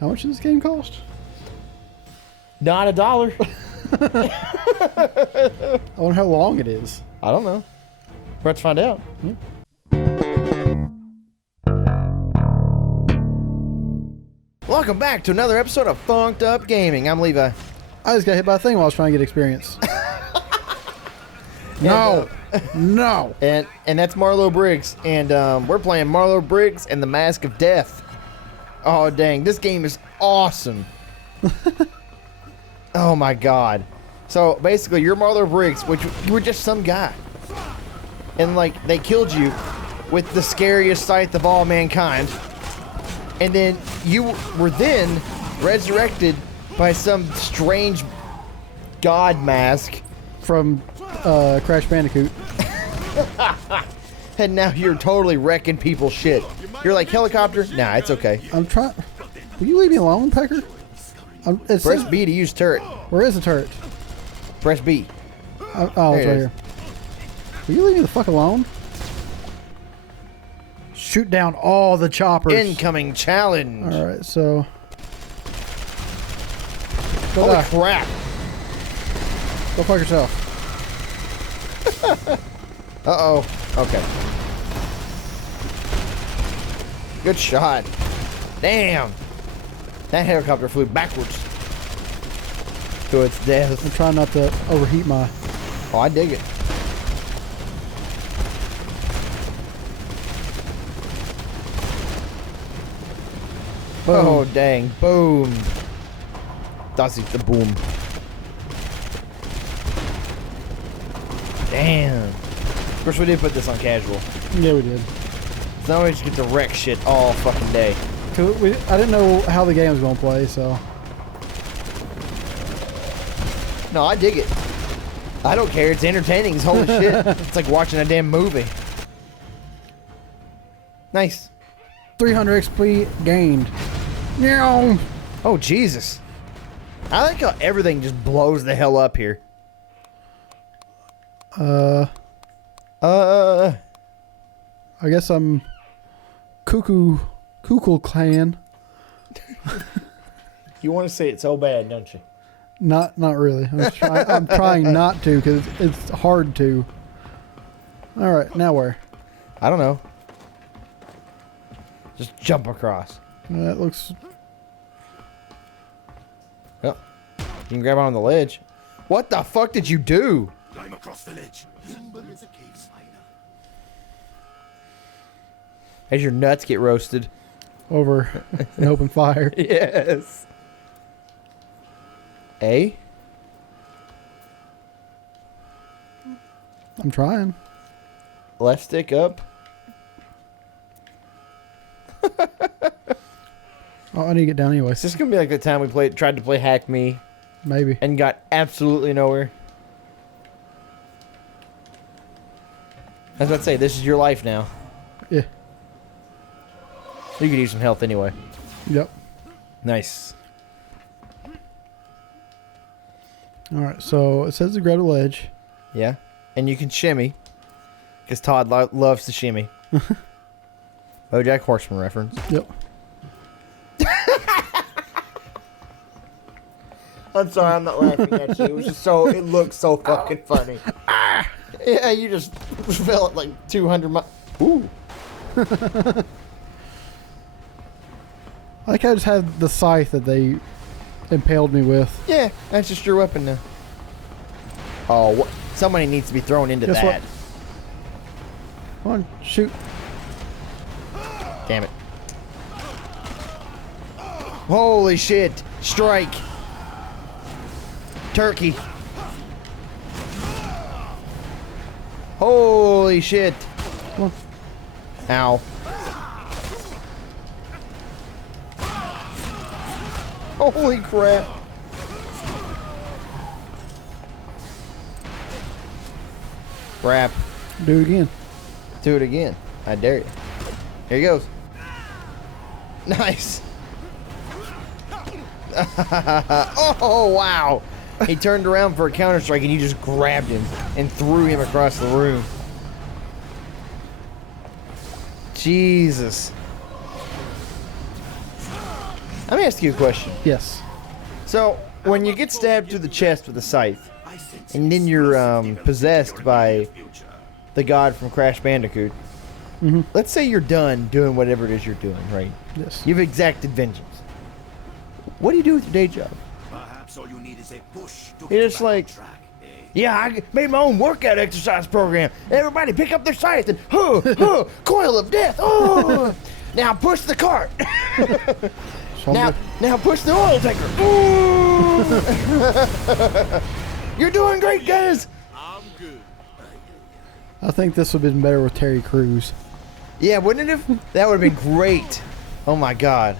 How much does this game cost? Not $1. I wonder how long it is. I don't know. We're about to find out. Welcome back to another episode of Funked Up Gaming. I'm Levi. I just got hit by a thing while I was trying to get experience. No. No. And that's Marlow Briggs. And we're playing Marlow Briggs and the Mask of Death. Oh, dang. This game is awesome. Oh, my God. So, basically, you're Marlow Briggs, which you were just some guy. And, like, they killed you with the scariest scythe of all mankind. And then you were then resurrected by some strange god mask. From Crash Bandicoot. And now you're totally wrecking people's shit. You're like, helicopter? Nah, it's okay. I'm trying... Will you leave me alone, Pecker? Press B to use turret. Where is the turret? Press B. Oh, it's right here. Will you leave me the fuck alone? Shoot down all the choppers. Incoming challenge. Alright, so... Holy crap. Go fuck yourself. Uh-oh. Okay. Good shot. Damn. That helicopter flew backwards to its death. I'm trying not to overheat my... Oh, I dig it. Boom. Oh, dang. Boom. Das ist the boom. Damn. Of course, we did put this on casual. Yeah, we did. So now we just get to wreck shit all fucking day. I didn't know how the game was going to play, so... No, I dig it. I don't care. It's entertaining as holy shit. It's like watching a damn movie. Nice. 300 XP gained. Meow. Oh, Jesus. I like how everything just blows the hell up here. I guess I'm Cuckoo Clan. You want to say it so bad, don't you? Not really. I'm trying not to because it's hard to. All right, now where? I don't know. Just jump across. That looks. Yep. You can grab on the ledge. What the fuck did you do? Climb across the ledge. Nimble as a cave spider. As your nuts get roasted. Over an open fire. Yes. A? I'm trying. Left stick up. Oh, I need to get down anyway. Is this gonna be like the time we tried to play Hack Me Maybe. and got absolutely nowhere? I was about to say, this is your life now. Yeah. You could use some health anyway. Yep. Nice. All right, so it says to grab a ledge. Yeah. And you can shimmy. Because Todd loves to shimmy. BoJack Horseman reference. Yep. I'm sorry, I'm not laughing at you. It was just it looked so fucking funny. Yeah, you just fell at like 200 miles. Ooh. I think I just had the scythe that they impaled me with. Yeah, that's just your weapon now. Oh, somebody needs to be thrown into Guess that. what? Come on, shoot. Damn it. Holy shit. Strike. Turkey. Holy shit. Come on. Ow. Holy crap. Crap. Do it again. Do it again. I dare you. Here he goes. Nice. Oh, wow. He turned around for a counter strike and you just grabbed him and threw him across the room. Jesus. Let me ask you a question. Yes. So, when you get stabbed through the chest with a scythe, and then you're possessed by the god from Crash Bandicoot, let's say you're done doing whatever it is you're doing, right? Yes. You've exacted vengeance. What do you do with your day job? Perhaps all you need is a push to You're get just back on like, track. yeah, I made my own workout exercise program. Everybody pick up their scythe and, coil of death. Oh, now push the cart. So Now push the oil tanker. Ooh. You're doing great, guys. I'm good. I think this would have been better with Terry Crews. Yeah, wouldn't it have? That would have been great. Oh my God.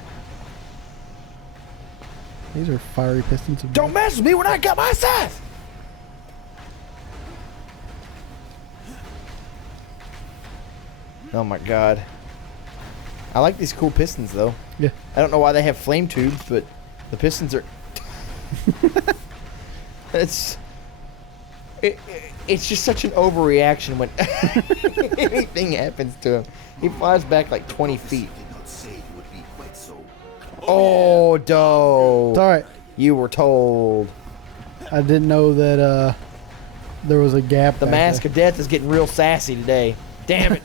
These are fiery pistons. Of Don't mess with me when I got my scythe. Oh my God. I like these cool pistons though. Yeah. I don't know why they have flame tubes, but the pistons are. It's just such an overreaction when anything happens to him. He flies back like 20 feet. Did not say you would be quite so. Oh, doe. It's all right. You were told. I didn't know that there was a gap. The back Mask there. of Death is getting real sassy today. Damn it.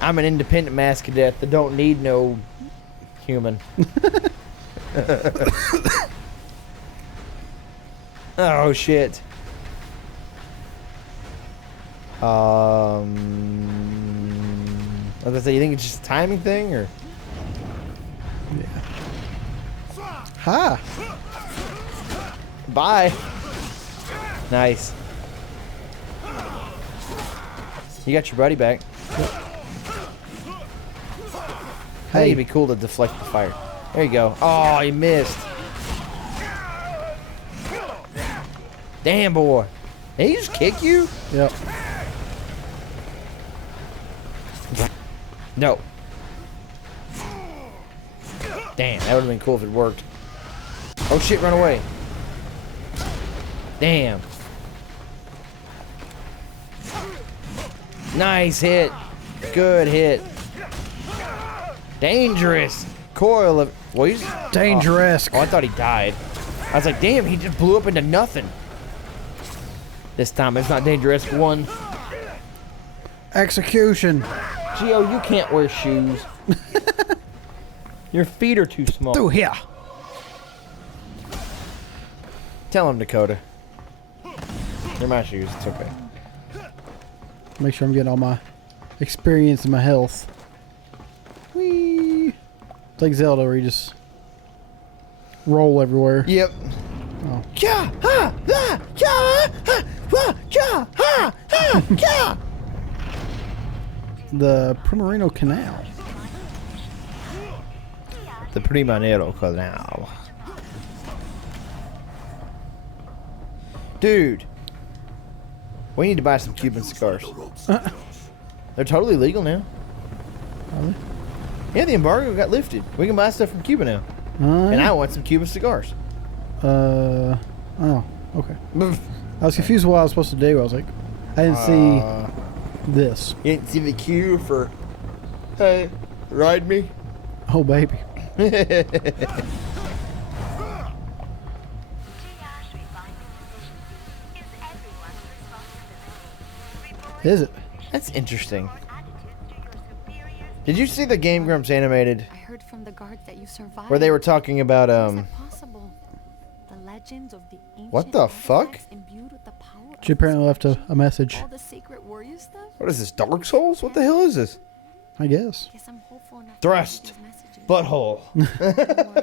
I'm an independent Mask of Death that don't need no human. Oh shit. I was gonna say, you think it's just a timing thing, or? Ha! Bye. Nice. You got your buddy back. Hey, it'd be cool to deflect the fire. There you go. Oh, he missed. Damn, boy. Did he just kick you? Yep. No. Damn, that would have been cool if it worked. Oh shit, run away. Damn. Nice hit. Good hit. Dangerous. Coil of... Well, he's... Dangerous. Oh, I thought he died. I was like, damn, he just blew up into nothing. This time it's not dangerous. One. Execution. Gio, you can't wear shoes. Your feet are too small. Through here. Tell him, Dakota. They're my shoes. It's okay. Make sure I'm getting all my experience and my health. Whee! It's like Zelda where you just roll everywhere. Yep. Oh. Ja, ha, ha, ja, ha, ha, ja, ha, ha, ja. The Primarino Canal. The Primanero Canal. Dude. We need to buy some Cuban cigars. They're totally legal now. Are they? Yeah, the embargo got lifted. We can buy stuff from Cuba now. And I want some Cuban cigars. Oh, okay. I was confused with what I was supposed to do. I was like, I didn't see this. You didn't see the cue for, hey, ride me? Oh, baby. Is it? That's interesting. Did you see the Game Grumps animated I heard from the guards that you survived. where they were talking about How is that possible? The legends of the ancient What the fuck? artifacts imbued with the power of She apparently left civilization. a message. All the secret warrior stuff? what is this, Dark Souls? What the hell is this? I guess. Guess I'm hopeful enough Thrust. to read these messages. Butthole. Don't worry about me.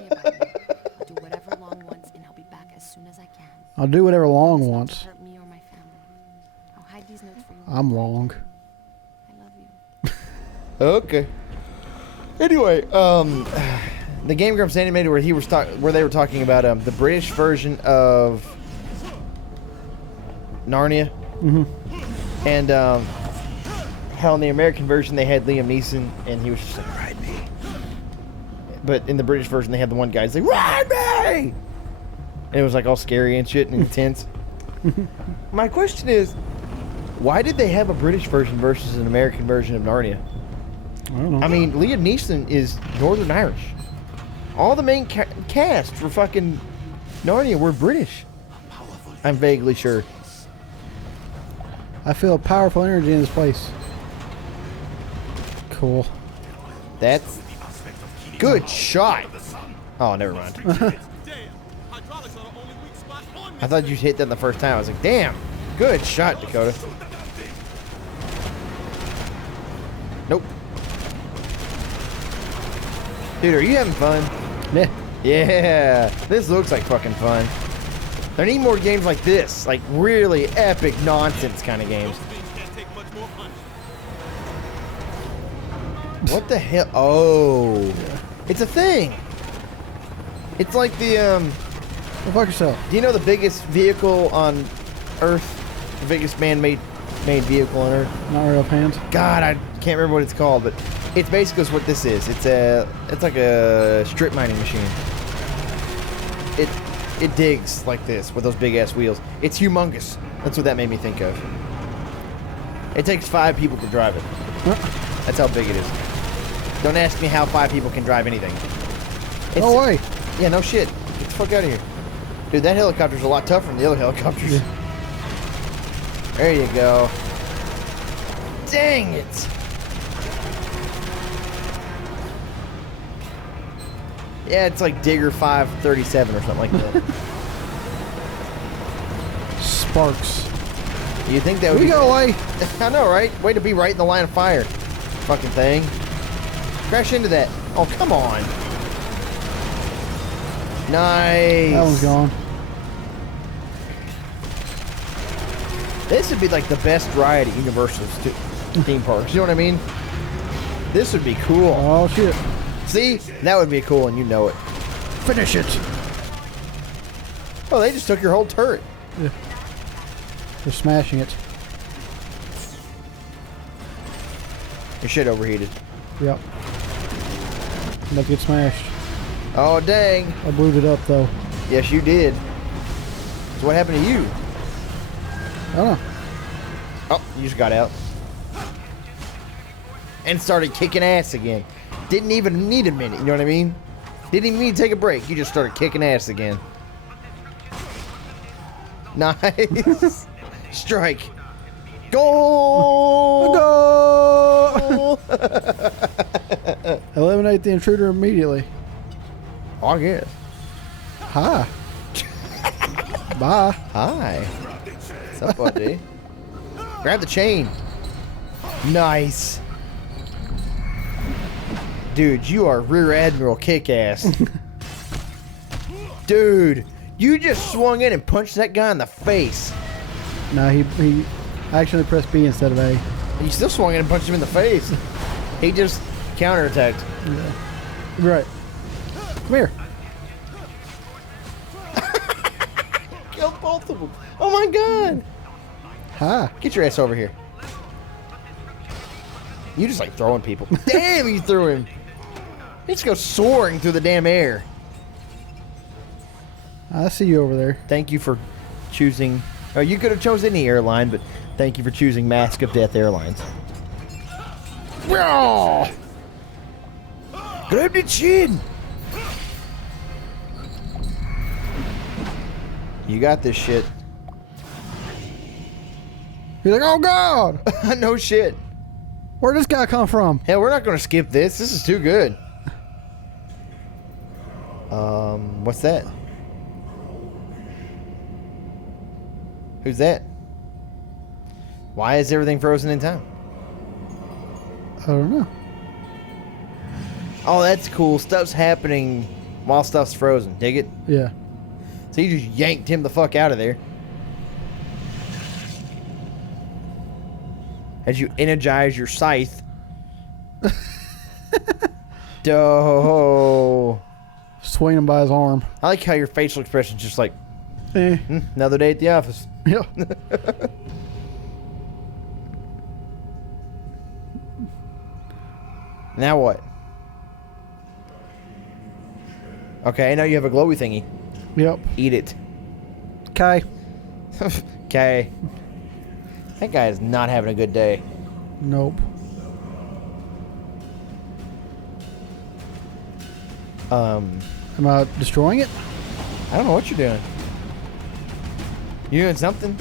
I'll do whatever Long wants and I'll be back as soon as I can. I'll do whatever Long Promise not to wants. hurt me or my family. I'll hide these notes for you. I'm Long. I love you. Okay. Anyway, the Game Grumps animated where where they were talking about the British version of Narnia, and how in the American version they had Liam Neeson and he was just like, ride me. But in the British version they had the one guy who's like, ride me. And it was like all scary and shit and intense. My question is, why did they have a British version versus an American version of Narnia? I don't know. I mean, Liam Neeson is Northern Irish. All the main cast for fucking Narnia were British. I'm vaguely sure. I feel powerful energy in this place. Cool. That's good shot. Oh, never mind. I thought you'd hit that the first time. I was like, damn, good shot, Dakota. Nope. Dude, are you having fun? Yeah. Yeah, this looks like fucking fun. There need more games like this, like really epic nonsense kind of games. What the hell? Oh, it's a thing. It's like the Go fuck yourself. Do you know the biggest vehicle on Earth? The biggest man-made vehicle on Earth? Not real hands. God, I can't remember what it's called, but it's basically what this is. It's like a strip mining machine. It digs like this with those big ass wheels. It's humongous. That's what that made me think of. It takes 5 people to drive it. That's how big it is. Don't ask me how 5 people can drive anything. No way. Yeah, no shit. Get the fuck out of here. Dude, that helicopter's a lot tougher than the other helicopters. Yeah. There you go. Dang it. Yeah, it's like Digger 537 or something like that. Sparks. You think that would We be... go away. I know, right? Way to be right in the line of fire. Fucking thing. Crash into that. Oh, come on. Nice. That one's gone. This would be like the best ride at Universal's theme parks. You know what I mean? This would be cool. Oh shit. See? That would be cool and you know it. Finish it. Oh, they just took your whole turret. Yeah. They're smashing it. Your shit overheated. Yep. About to get smashed. Oh, dang. I blew it up though. Yes, you did. So what happened to you? I don't know. Oh, you just got out. And started kicking ass again. Didn't even need a minute, you know what I mean? Didn't even need to take a break. You just started kicking ass again. Nice. Strike. Goal! Go! Eliminate the intruder immediately. Oh, I guess. Hi. Bye. Hi. What's up, buddy? Grab the chain. Nice. Dude, you are Rear Admiral kick-ass. Dude, you just swung in and punched that guy in the face. No, he actually pressed B instead of A. You still swung in and punched him in the face. He just counterattacked. Yeah. Right. Come here. Killed both of them. Oh my god. Hi. Get your ass over here. You just like throwing people. Damn, you threw him. He just goes soaring through the damn air. I see you over there. Thank you for choosing. Oh, you could have chosen any airline, but thank you for choosing Mask of Death Airlines. Grab the chin. You got this shit. You're like, oh god! No shit. Where'd this guy come from? Hell, we're not going to skip this. This is too good. What's that? Who's that? Why is everything frozen in time? I don't know. Oh, that's cool. Stuff's happening while stuff's frozen. Dig it? Yeah. So you just yanked him the fuck out of there. As you energize your scythe. Doh. Swing him by his arm. I like how your facial expression's just like, Eh. another day at the office. Yeah. Now what? Okay, now you have a glowy thingy. Yep. Eat it. Kai. Okay. That guy is not having a good day. Nope. Am I destroying it? I don't know what you're doing. You doing something?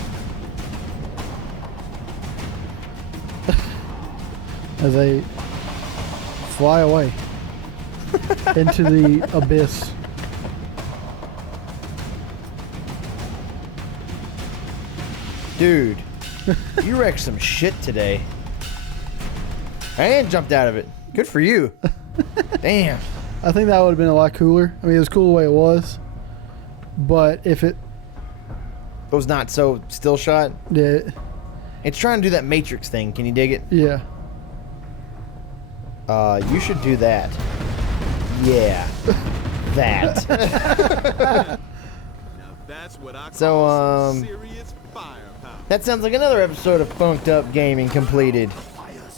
As they fly away into the abyss. Dude, you wrecked some shit today. And jumped out of it. Good for you. Damn. I think that would have been a lot cooler. I mean, it was cool the way it was, but if it It was not so still shot. did, It's trying to do that Matrix thing. Can you dig it? yeah. You should do that. Yeah. That. Now that's what I call So, some serious firepower. That sounds like another episode of Funked Up Gaming completed.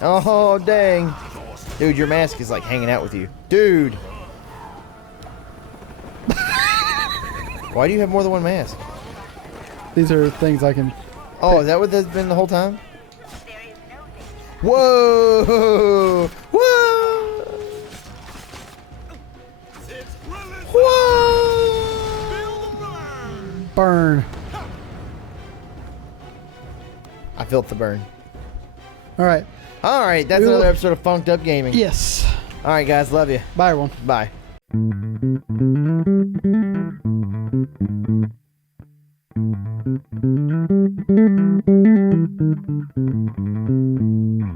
Oh, dang. Dude, your mask is like hanging out with you. Dude. Why do you have more than one mask? These are things I can. Oh, is that what that's been the whole time? Whoa! Whoa! It's grilling. Whoa! Feel the burn. Burn. I felt the burn. All right. All right, that's another episode of Funked Up Gaming. Yes. All right, guys, love you. Bye, everyone. Bye.